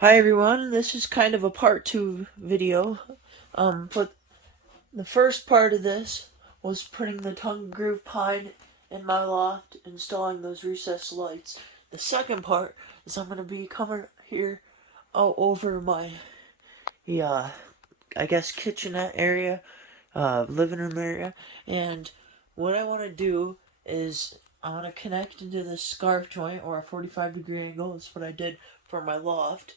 Hi everyone, this is kind of a part 2 video. For the first part of this was putting the tongue groove pine in my loft, installing those recessed lights. The second part is I'm going to be coming here over my, I guess kitchenette area, living room area, and what I want to do is I want to connect into this scarf joint or a 45-degree angle. That's what I did for my loft.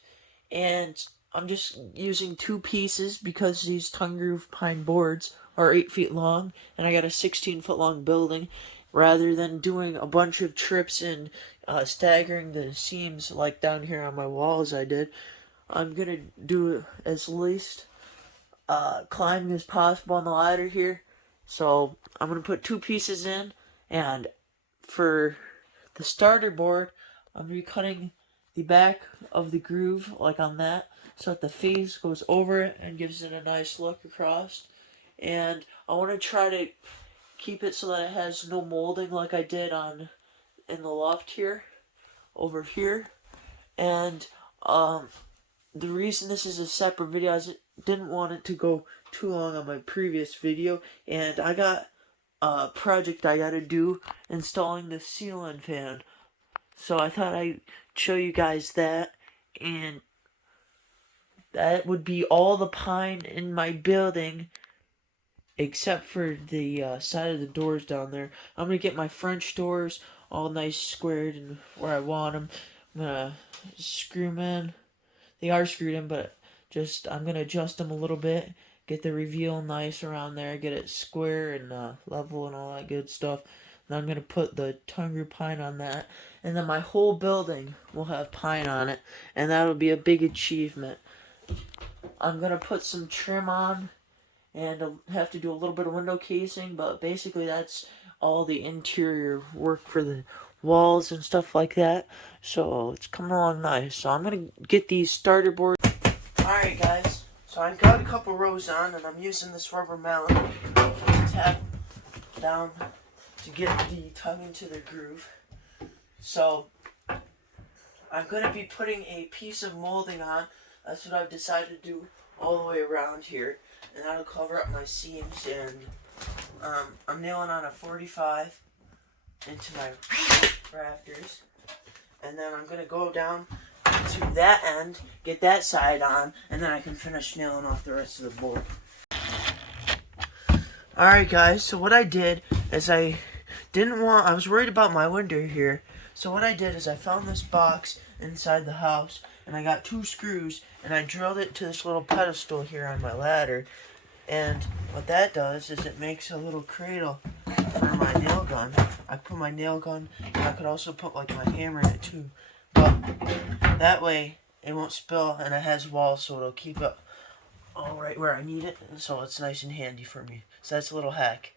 And I'm just using two pieces because these tongue groove pine boards are 8 feet long, and I got a 16-foot long building. Rather than doing a bunch of trips and staggering the seams like down here on my walls I did, I'm gonna do as least climbing as possible on the ladder here. So I'm gonna put two pieces in, and for the starter board, I'm gonna be cutting the back of the groove like on that, so that the face goes over it and gives it a nice look across. And I want to try to keep it so that it has no molding like I did in the loft here, over here. And the reason this is a separate video is I didn't want it to go too long on my previous video, and I got a project I gotta do installing the ceiling fan. So I thought I'd show you guys that, and that would be all the pine in my building except for the side of the doors down there. I'm going to get my French doors all nice squared and where I want them. I'm going to screw them in. They are screwed in, but I'm going to adjust them a little bit, get the reveal nice around there, get it square and level and all that good stuff. Then I'm going to put the tongue groove pine on that, and then my whole building will have pine on it, and that'll be a big achievement. I'm going to put some trim on, and I'll have to do a little bit of window casing, but basically that's all the interior work for the walls and stuff like that. So it's coming along nice. So I'm going to get these starter boards. Alright guys, so I've got a couple rows on, and I'm using this rubber mallet to tap down to get the tongue into the groove. So I'm going to be putting a piece of molding on. That's what I've decided to do all the way around here, and that'll cover up my seams. And I'm nailing on a 45 into my rafters, and then I'm going to go down to that end, get that side on, and then I can finish nailing off the rest of the board. Alright guys, so what I did is I was worried about my window here, so what I did is I found this box inside the house, and I got two screws, and I drilled it to this little pedestal here on my ladder. And what that does is it makes a little cradle for my nail gun. I put my nail gun, and I could also put like my hammer in it too. But that way it won't spill, and it has walls, so it'll keep it all right where I need it. So it's nice and handy for me. So that's a little hack.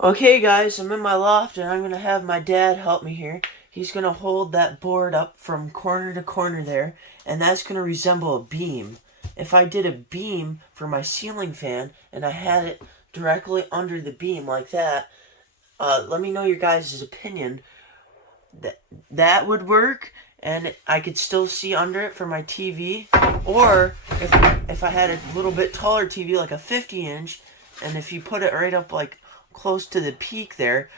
Okay guys, I'm in my loft, and I'm going to have my dad help me here. He's going to hold that board up from corner to corner there, and that's going to resemble a beam. If I did a beam for my ceiling fan, and I had it directly under the beam like that, let me know your guys' opinion. That would work, and I could still see under it for my TV. Or, if I had a little bit taller TV, like a 50-inch, and if you put it right up like close to the peak there,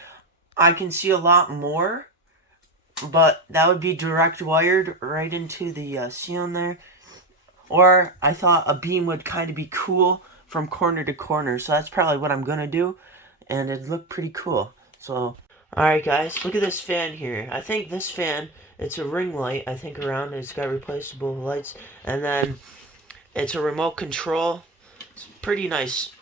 I can see a lot more. But that would be direct wired right into the ceiling there. Or I thought a beam would kind of be cool from corner to corner. So that's probably what I'm going to do. And it'd look pretty cool. So, alright guys, look at this fan here. I think this fan, it's a ring light, I think around it. It's got replaceable lights. And then it's a remote control. It's pretty nice.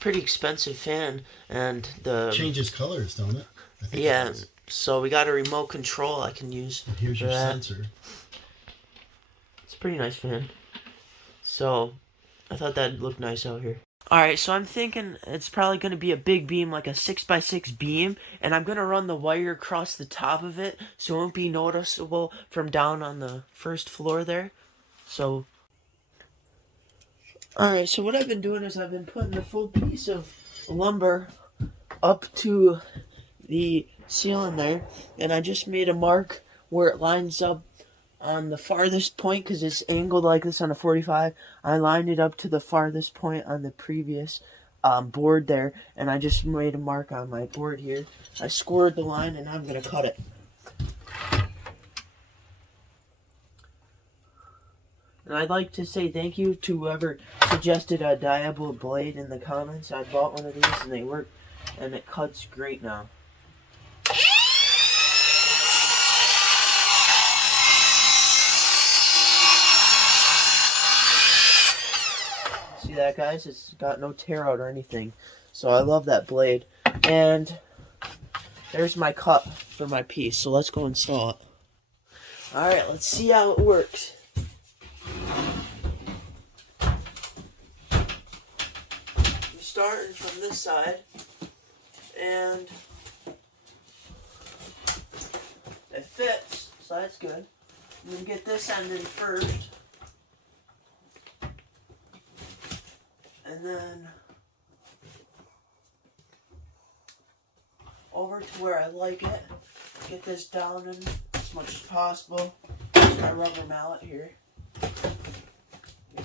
Pretty expensive fan. And the changes colors, don't it? I think yeah. So we got a remote control I can use. And here's your sensor. It's a pretty nice fan. So I thought that'd look nice out here. Alright, so I'm thinking it's probably going to be a big beam, like a 6x6 beam, and I'm going to run the wire across the top of it so it won't be noticeable from down on the first floor there. So, alright, so what I've been doing is I've been putting the full piece of lumber up to the ceiling there, and I just made a mark where it lines up on the farthest point, because it's angled like this on a 45. I lined it up to the farthest point on the previous board there, and I just made a mark on my board here. I scored the line, and I'm going to cut it. And I'd like to say thank you to whoever suggested a diable blade in the comments. I bought one of these, and they work, and it cuts great now. See that, guys? It's got no tear out or anything. So I love that blade. And there's my cut for my piece. So let's go install it. Alright, let's see how it works. I'm starting from this side. And it fits. So that's good. I'm going to get this end in first. And then over to where I like it. Get this down in as much as possible. Use my rubber mallet here.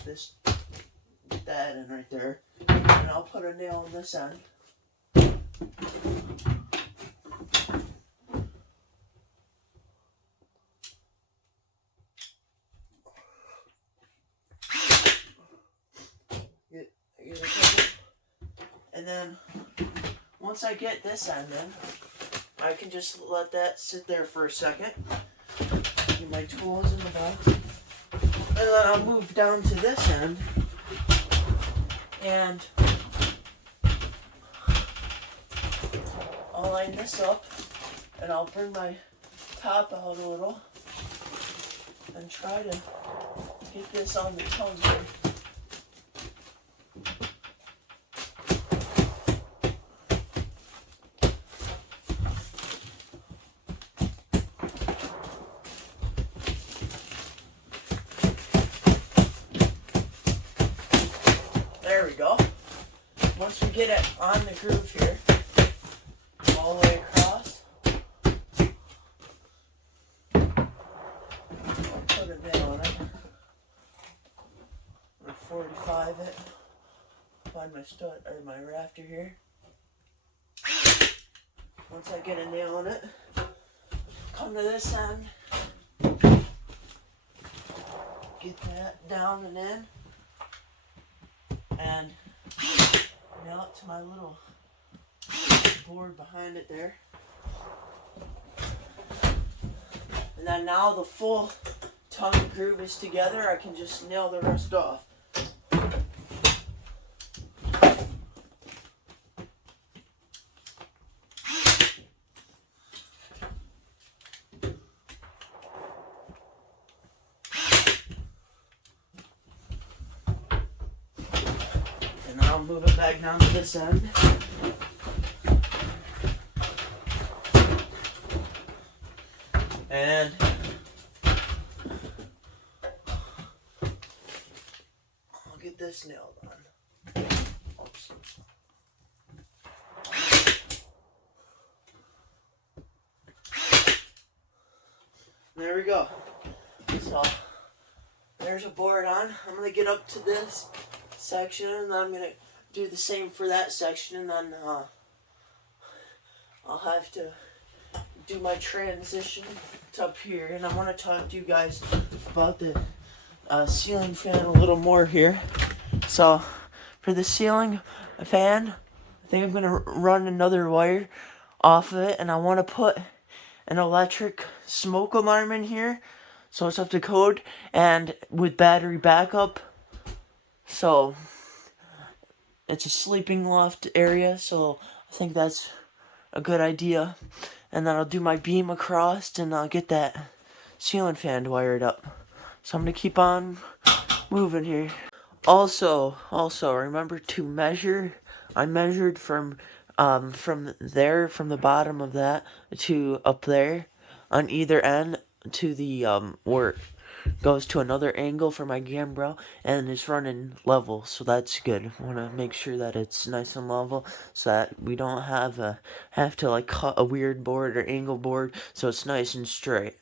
Get that in right there. And I'll put a nail on this end. And then once I get this end in, I can just let that sit there for a second. Get my tools in the box. And then I'll move down to this end. And I'll line this up. And I'll bring my top out a little. And try to get this on the tounge here. There we go. Once we get it on the groove here, all the way across, I'll put a nail on it. I'm gonna 45 it. Find my stud or my rafter here. Once I get a nail on it, come to this end, get that down and in. And nail it to my little board behind it there. And then now the full tongue groove is together, I can just nail the rest off. And then I'll move it back down to this end. And I'll get this nailed on. Oops. There we go. So there's a board on. I'm going to get up to this section, and then I'm going to do the same for that section, and then I'll have to do my transition to up here. And I want to talk to you guys about the ceiling fan a little more here. So for the ceiling fan, I think I'm going to run another wire off of it, and I want to put an electric smoke alarm in here, so it's up to code and with battery backup. So it's a sleeping loft area, so I think that's a good idea. And then I'll do my beam across, and I'll get that ceiling fan wired up. So I'm gonna keep on moving here. Also remember to measure. I measured from the bottom of that to up there on either end to the where it goes to another angle for my gambrel, and it's running level, so that's good. I want to make sure that it's nice and level so that we don't have to like cut a weird board or angle board, so it's nice and straight.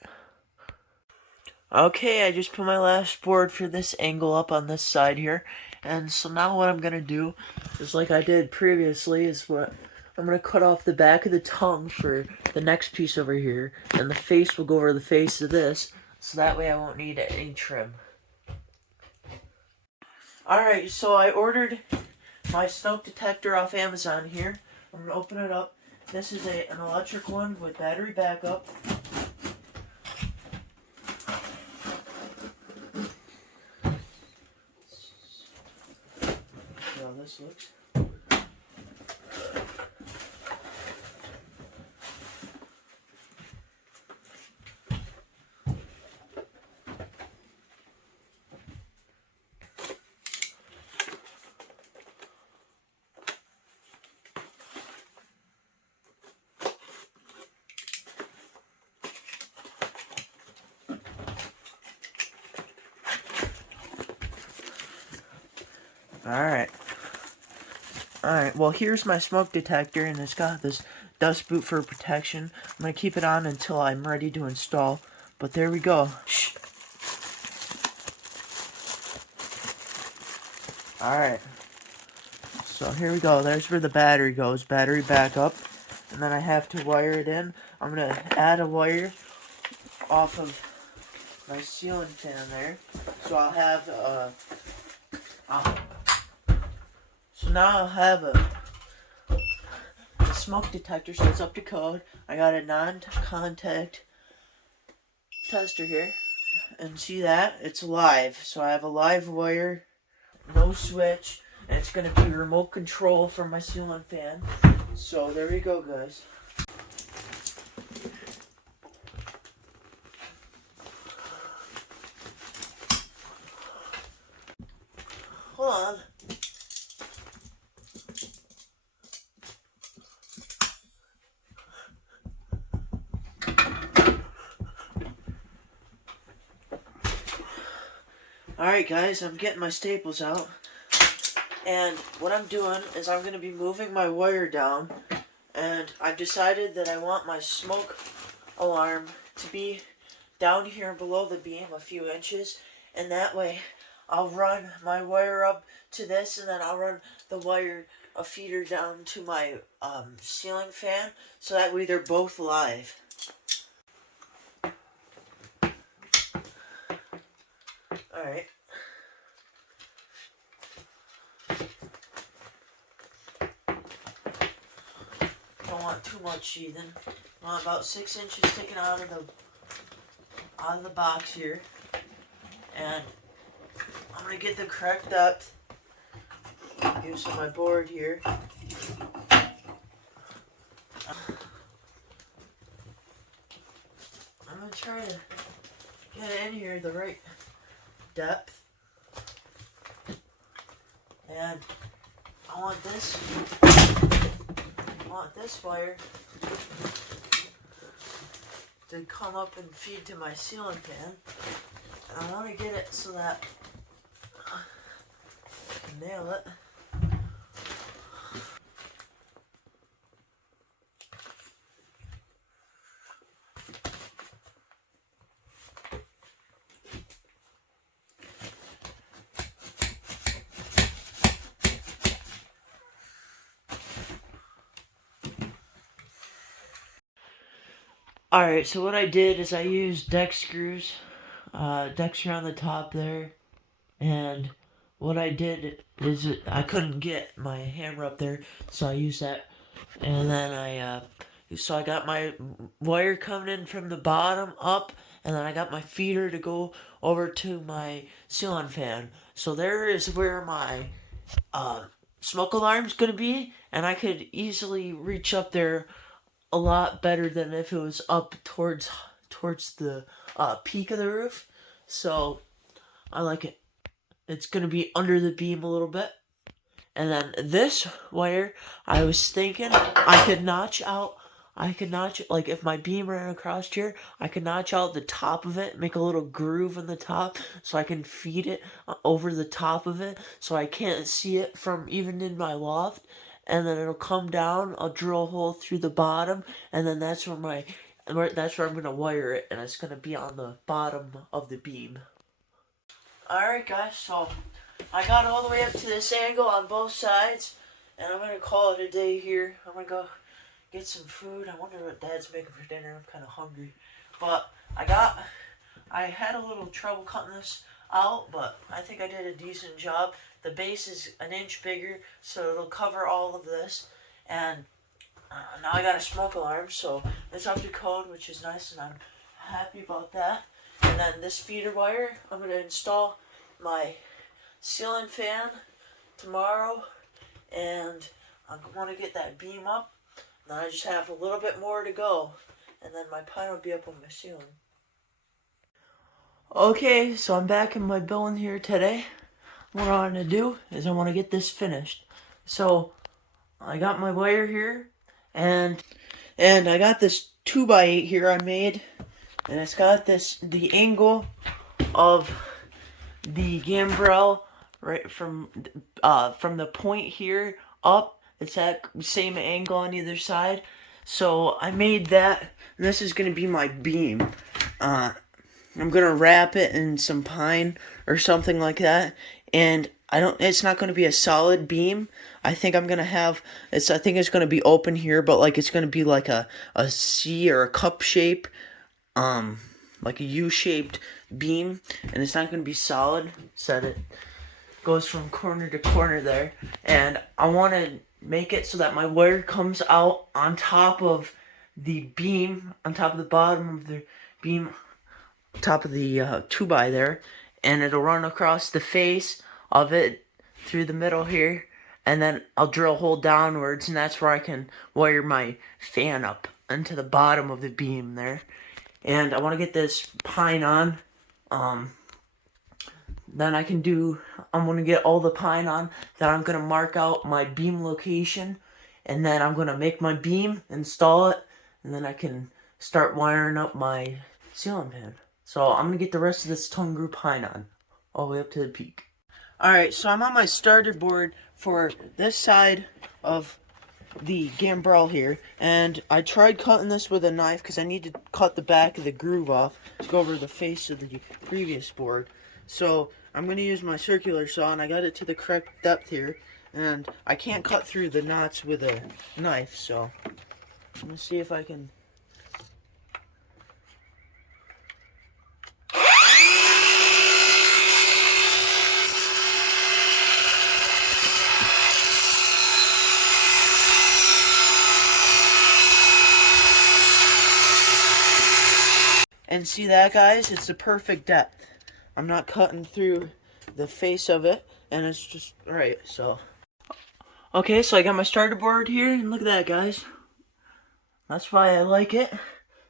Okay, I just put my last board for this angle up on this side here. And so now what I'm going to do is, like I did previously, is what I'm going to cut off the back of the tongue for the next piece over here. And the face will go over the face of this. So that way I won't need any trim. Alright, so I ordered my smoke detector off Amazon here. I'm going to open it up. This is an electric one with battery backup. See how this looks. Alright, well here's my smoke detector, and it's got this dust boot for protection. I'm going to keep it on until I'm ready to install, but there we go. Alright, so here we go. There's where the battery goes, battery backup, and then I have to wire it in. I'm going to add a wire off of my ceiling fan there, so I'll have so now I'll have a smoke detector, so it's up to code. I got a non-contact tester here, and see that? It's live, so I have a live wire, no switch, and it's going to be remote control for my ceiling fan. So there we go, guys. Hold on. Alright guys, I'm getting my staples out, and what I'm doing is I'm going to be moving my wire down, and I've decided that I want my smoke alarm to be down here below the beam a few inches, and that way I'll run my wire up to this, and then I'll run the wire, a feeder down to my ceiling fan, so that way they're both live. Alright. Don't want too much sheathing. I want about 6 inches sticking out of the box here. And I'm gonna get the correct depth. Use my board here. I'm gonna try to get it in here the right depth. And I want this wire to come up and feed to my ceiling fan. And I want to get it so that I can nail it. Alright, so what I did is I used deck screws, deck screw on the top there, and what I did is I couldn't get my hammer up there, so I used that, and then so I got my wire coming in from the bottom up, and then I got my feeder to go over to my ceiling fan. So there is where my smoke alarm's gonna be, and I could easily reach up there a lot better than if it was up towards the peak of the roof. So I like it. It's gonna be under the beam a little bit. And then this wire, I was thinking I could notch, like if my beam ran across here, I could notch out the top of it, make a little groove in the top so I can feed it over the top of it so I can't see it from even in my loft. And then it'll come down, I'll drill a hole through the bottom, and then that's where my That's where I'm gonna wire it, and it's gonna be on the bottom of the beam. Alright guys, so I got all the way up to this angle on both sides, and I'm gonna call it a day here. I'm gonna go get some food. I wonder what Dad's making for dinner. I'm kind of hungry. But I had a little trouble cutting this out, but I think I did a decent job. The base is an inch bigger, so it'll cover all of this. And now I got a smoke alarm, so it's up to code, which is nice, and I'm happy about that. And then this feeder wire, I'm going to install my ceiling fan tomorrow, and I want to get that beam up. Then I just have a little bit more to go, and then my pine will be up on my ceiling. Okay, so I'm back in my building here today. What I want to do is I want to get this finished. So I got my wire here, and I got this 2x8 here I made, and it's got the angle of the gambrel right from the point here up. It's that same angle on either side. So I made that, and this is gonna be my beam. I'm gonna wrap it in some pine or something like that, and it's not gonna be a solid beam. I think I'm gonna have I think it's gonna be open here, but like it's gonna be like a C or a cup shape, like a U-shaped beam, and it's not gonna be solid. Said it goes from corner to corner there, and I want to make it so that my wire comes out on top of the beam, on top of the bottom of the beam, top of the 2x there, and it'll run across the face of it through the middle here, and then I'll drill a hole downwards, and that's where I can wire my fan up into the bottom of the beam there. And I want to get this pine on. Then I'm going to get all the pine on. Then I'm going to mark out my beam location, and then I'm going to make my beam, install it, and then I can start wiring up my ceiling fan. So I'm going to get the rest of this tongue grew pine on, all the way up to the peak. Alright, so I'm on my starter board for this side of the gambrel here, and I tried cutting this with a knife because I need to cut the back of the groove off to go over the face of the previous board. So I'm going to use my circular saw, and I got it to the correct depth here, and I can't cut through the knots with a knife, so I'm going to see if I can. And see that, guys? It's the perfect depth. I'm not cutting through the face of it, and it's just right. So okay, so I got my starter board here, and look at that, guys. That's why I like it.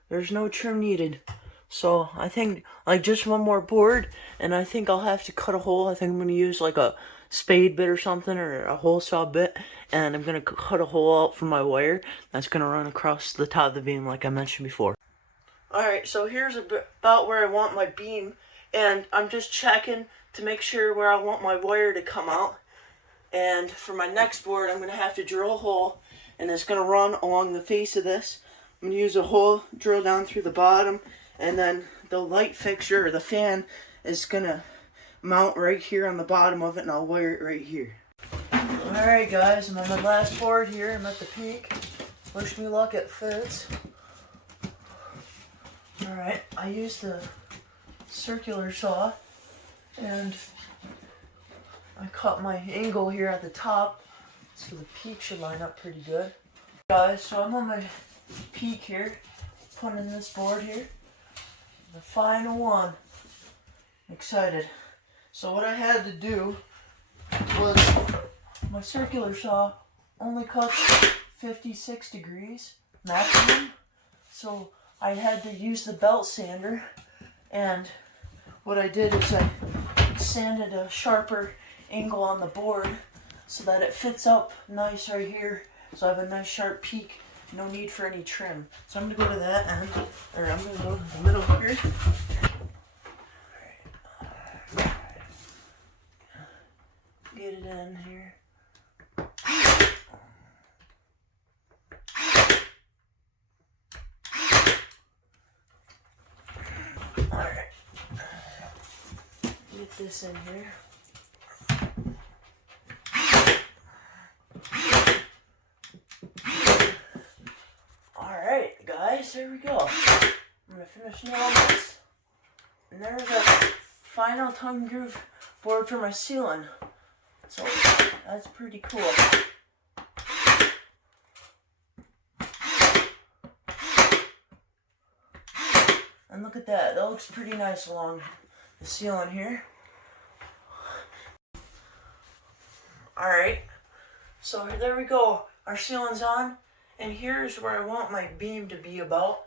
There's no trim needed. So I think like just one more board, and I think I'll have to cut a hole. I think I'm gonna use like a spade bit or something, or a hole saw bit, and I'm gonna cut a hole out for my wire that's gonna run across the top of the beam like I mentioned before. Alright, so here's about where I want my beam, and I'm just checking to make sure where I want my wire to come out. And for my next board, I'm going to have to drill a hole, and it's going to run along the face of this. I'm going to use a hole, drill down through the bottom, and then the light fixture, or the fan, is going to mount right here on the bottom of it, and I'll wire it right here. Alright guys, I'm on my last board here. I'm at the peak. Wish me luck, it fits. Alright, I used the circular saw, and I cut my angle here at the top, so the peak should line up pretty good. Guys, so I'm on my peak here, putting in this board here, the final one. Excited. So what I had to do was, my circular saw only cuts 56 degrees maximum, so I had to use the belt sander, and what I did is I sanded a sharper angle on the board so that it fits up nice right here, so I have a nice sharp peak, no need for any trim. So I'm going to go to that end, or I'm going to go to the middle here. Get it in here. this in here. Alright guys, here we go. I'm gonna finish nailing this. And there's a final tongue groove board for my ceiling. So that's pretty cool. And look at that, that looks pretty nice along the ceiling here. Alright, so there we go. Our ceiling's on, and here's where I want my beam to be about.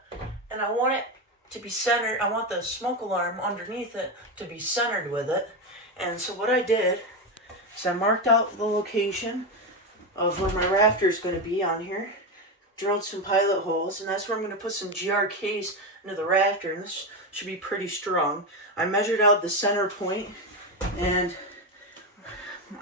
And I want it to be centered. I want the smoke alarm underneath it to be centered with it. And so what I did is I marked out the location of where my rafter is going to be on here. Drilled some pilot holes, and that's where I'm going to put some GRKs into the rafter, and this should be pretty strong. I measured out the center point, and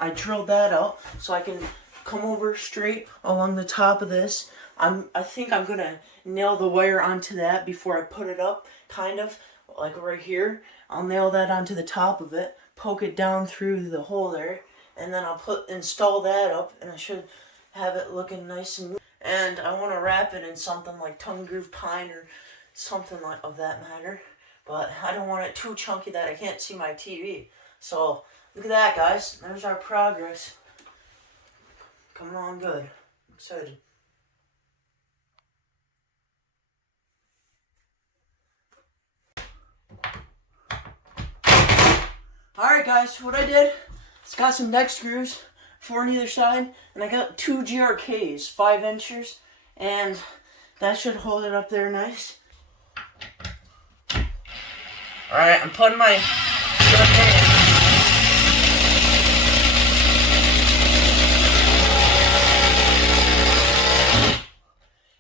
I drilled that out so I can come over straight along the top of this. I think I'm going to nail the wire onto that before I put it up, kind of, like right here. I'll nail that onto the top of it, poke it down through the hole there, and then I'll install that up, and I should have it looking nice and. And I want to wrap it in something like tongue groove pine or something like of that matter. But I don't want it too chunky that I can't see my TV. So look at that, guys. There's our progress. Coming along good. I'm excited. Alright guys, what I did is got some neck screws, 4 on either side, and I got 2 GRKs, 5 inches, and that should hold it up there nice. Alright, I'm putting my GRK in.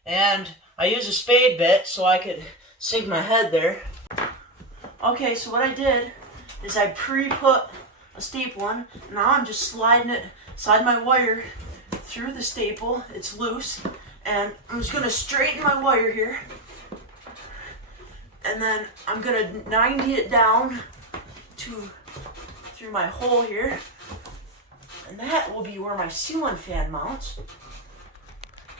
And I use a spade bit so I could sink my head there. Okay, so what I did is I pre-put a staple in. Now I'm just sliding my wire through the staple. It's loose, and I'm just gonna straighten my wire here, and then I'm gonna 90 it down through my hole here, and that will be where my ceiling fan mounts.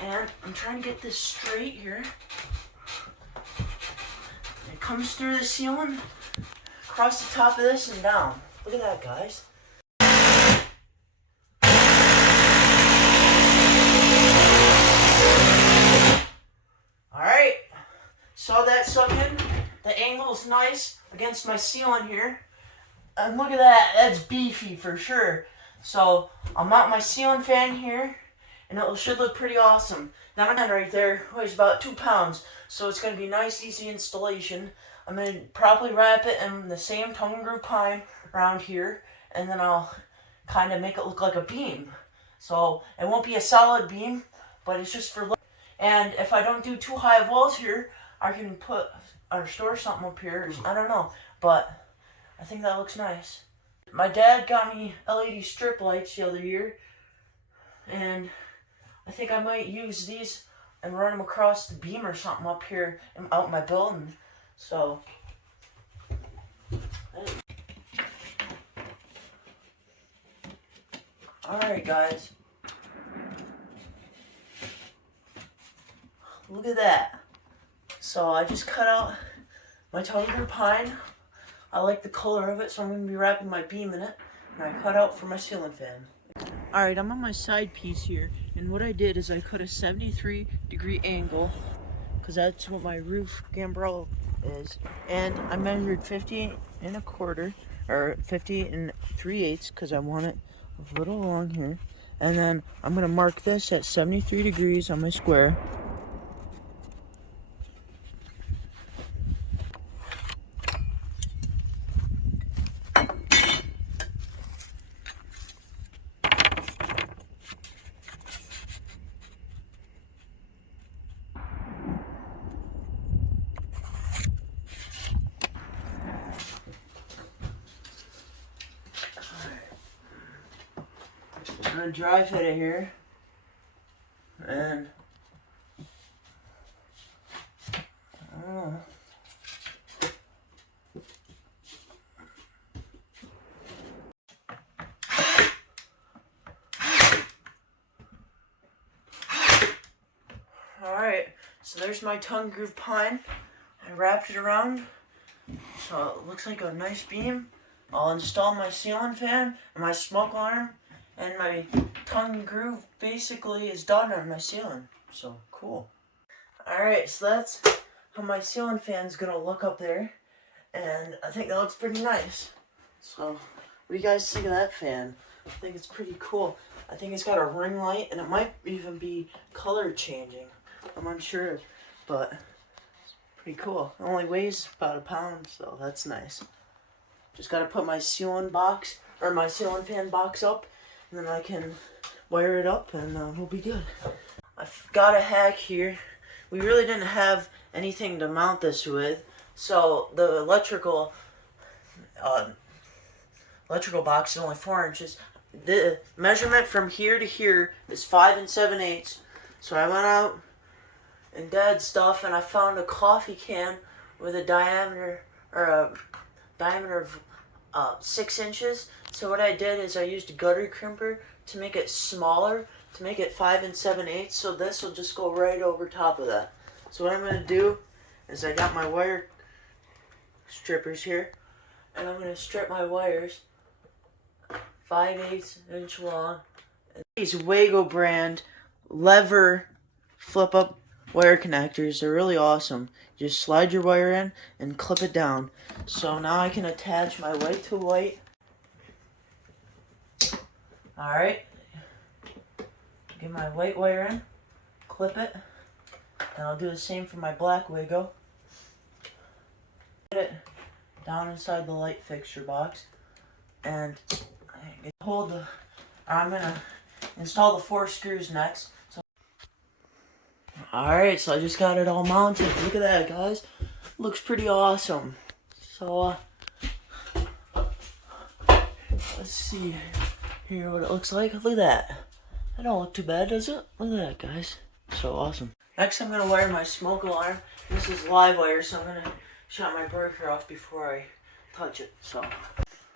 And I'm trying to get this straight here. It comes through the ceiling, across the top of this, and down. Look at that, guys. Alright, saw that suck in. The angle's nice against my ceiling here. And look at that, that's beefy for sure. So I'll mount my ceiling fan here, and it should look pretty awesome. That man right there weighs about 2 pounds, so it's going to be nice, easy installation. I'm going to probably wrap it in the same tongue groove pine around here, and then I'll kind of make it look like a beam. So it won't be a solid beam, but it's just for look. And if I don't do too high of walls here, I can put or store something up here. I don't know, but I think that looks nice. My dad got me LED strip lights the other year, and I think I might use these and run them across the beam or something up here and out in my building. So alright guys, look at that. So I just cut out my tongue groove pine. I like the color of it, so I'm going to be wrapping my beam in it, and I cut out for my ceiling fan. Alright, I'm on my side piece here, and what I did is I cut a 73-degree angle, because that's what my roof gambrel is, and I measured 50 1/4, or 50 3/8, because I want it a little long here, and then I'm going to mark this at 73 degrees on my square. I'm gonna dry fit it here, and I don't know. Alright, so there's my tongue groove pine. I wrapped it around so it looks like a nice beam. I'll install my ceiling fan and my smoke alarm, and my tongue groove basically is done on my ceiling. So cool. Alright, so that's how my ceiling fan's gonna look up there, and I think that looks pretty nice. So what do you guys think of that fan? I think it's pretty cool. I think it's got a ring light, and it might even be color changing. I'm unsure, but it's pretty cool. It only weighs about a pound, so that's nice. Just gotta put my ceiling box, or my ceiling fan box up, and then I can wire it up, and we'll be good. I've got a hack here. We really didn't have anything to mount this with, so the electrical box is only 4 inches. The measurement from here to here is 5 7/8. So I went out and did stuff, and I found a coffee can with a diameter of 6 inches. So what I did is I used a gutter crimper to make it smaller, to make it 5 7/8. So this will just go right over top of that. So what I'm gonna do is I got my wire strippers here, and I'm gonna strip my wires 5/8 inch long. And these Wago brand lever flip up wire connectors are really awesome. You just slide your wire in and clip it down. So now I can attach my white to white. Alright. Get my white wire in, clip it, and I'll do the same for my black Wago. Get it down inside the light fixture box, and I'm gonna install the 4 screws next. Alright, so I just got it all mounted. Look at that, guys. Looks pretty awesome. So, let's see here what it looks like. Look at that. That don't look too bad, does it? Look at that, guys. So awesome. Next, I'm gonna wire my smoke alarm. This is live wire, so I'm gonna shut my breaker off before I touch it. So,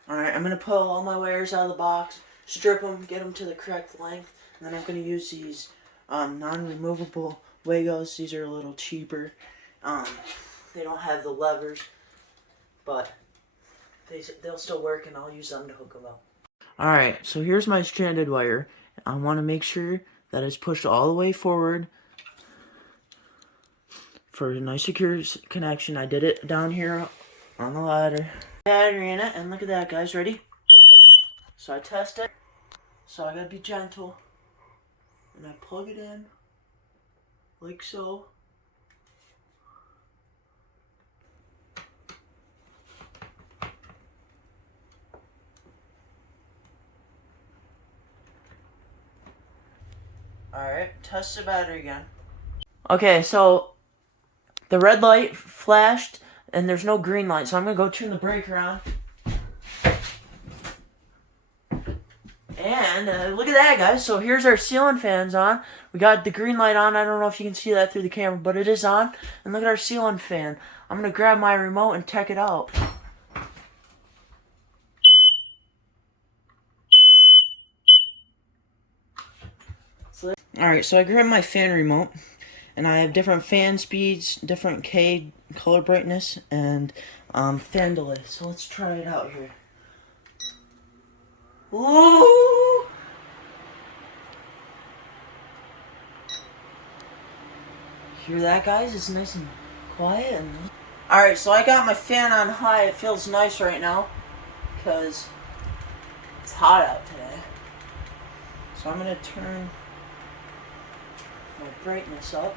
alright, I'm gonna pull all my wires out of the box, strip them, get them to the correct length, and then I'm gonna use these non-removable Wagos. These are a little cheaper. They don't have the levers, but they'll still work, and I'll use them to hook them up. Alright, so here's my stranded wire. I want to make sure that it's pushed all the way forward for a nice secure connection. I did it down here on the ladder. Battery in it, and look at that, guys. Ready? So I test it. So I gotta be gentle, and I plug it in like so. Alright, test the battery again. Okay, so the red light flashed and there's no green light, so I'm gonna go turn the breaker on. And look at that, guys. So here's our ceiling fans on. We got the green light on. I don't know if you can see that through the camera, but it is on. And look at our ceiling fan. I'm gonna grab my remote and check it out. Alright, so I grabbed my fan remote, and I have different fan speeds, different K color brightness, and fan delay. So let's try it out here. Whoa! Hear that, guys? It's nice and quiet. Alright, so I got my fan on high. It feels nice right now because it's hot out today. So I'm gonna turn my brightness up.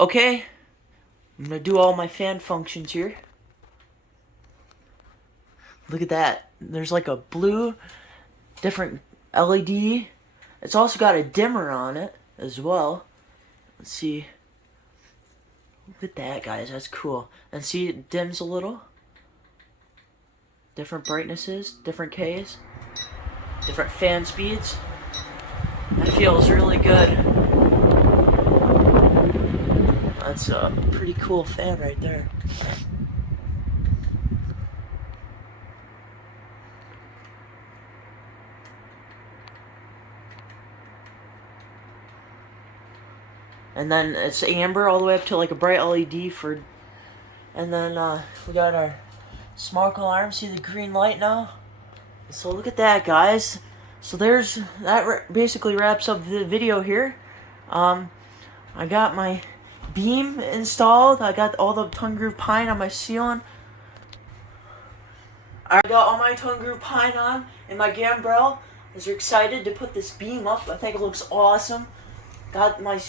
Okay, I'm gonna do all my fan functions here. Look at that. There's like a blue, different LED. It's also got a dimmer on it as well. Let's see. Look at that, guys. That's cool. And see, it dims a little. Different brightnesses, different Ks, different fan speeds. That feels really good. That's a pretty cool fan right there. and then it's amber all the way up to like a bright LED for. And then we got our smoke alarm. See the green light now? So look at that, guys. So there's that. Basically wraps up the video here. I got my beam installed. I got all the tongue groove pine on my ceiling. I got all my tongue groove pine on and my gambrel. Is excited to put this beam up. I think it looks awesome. Got my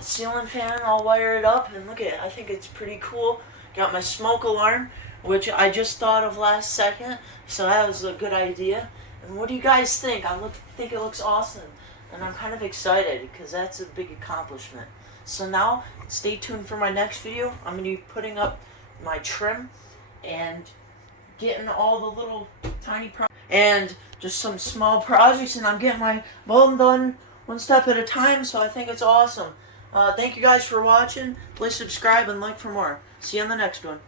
ceiling fan all wired up, and look at it. I think it's pretty cool. Got my smoke alarm, which I just thought of last second, so that was a good idea. And what do you guys think? I think it looks awesome, and I'm kind of excited because that's a big accomplishment. So now, stay tuned for my next video. I'm going to be putting up my trim and getting all the little tiny and just some small projects, and I'm getting my mold done one step at a time, so I think it's awesome. Thank you guys for watching. Please subscribe and like for more. See you on the next one.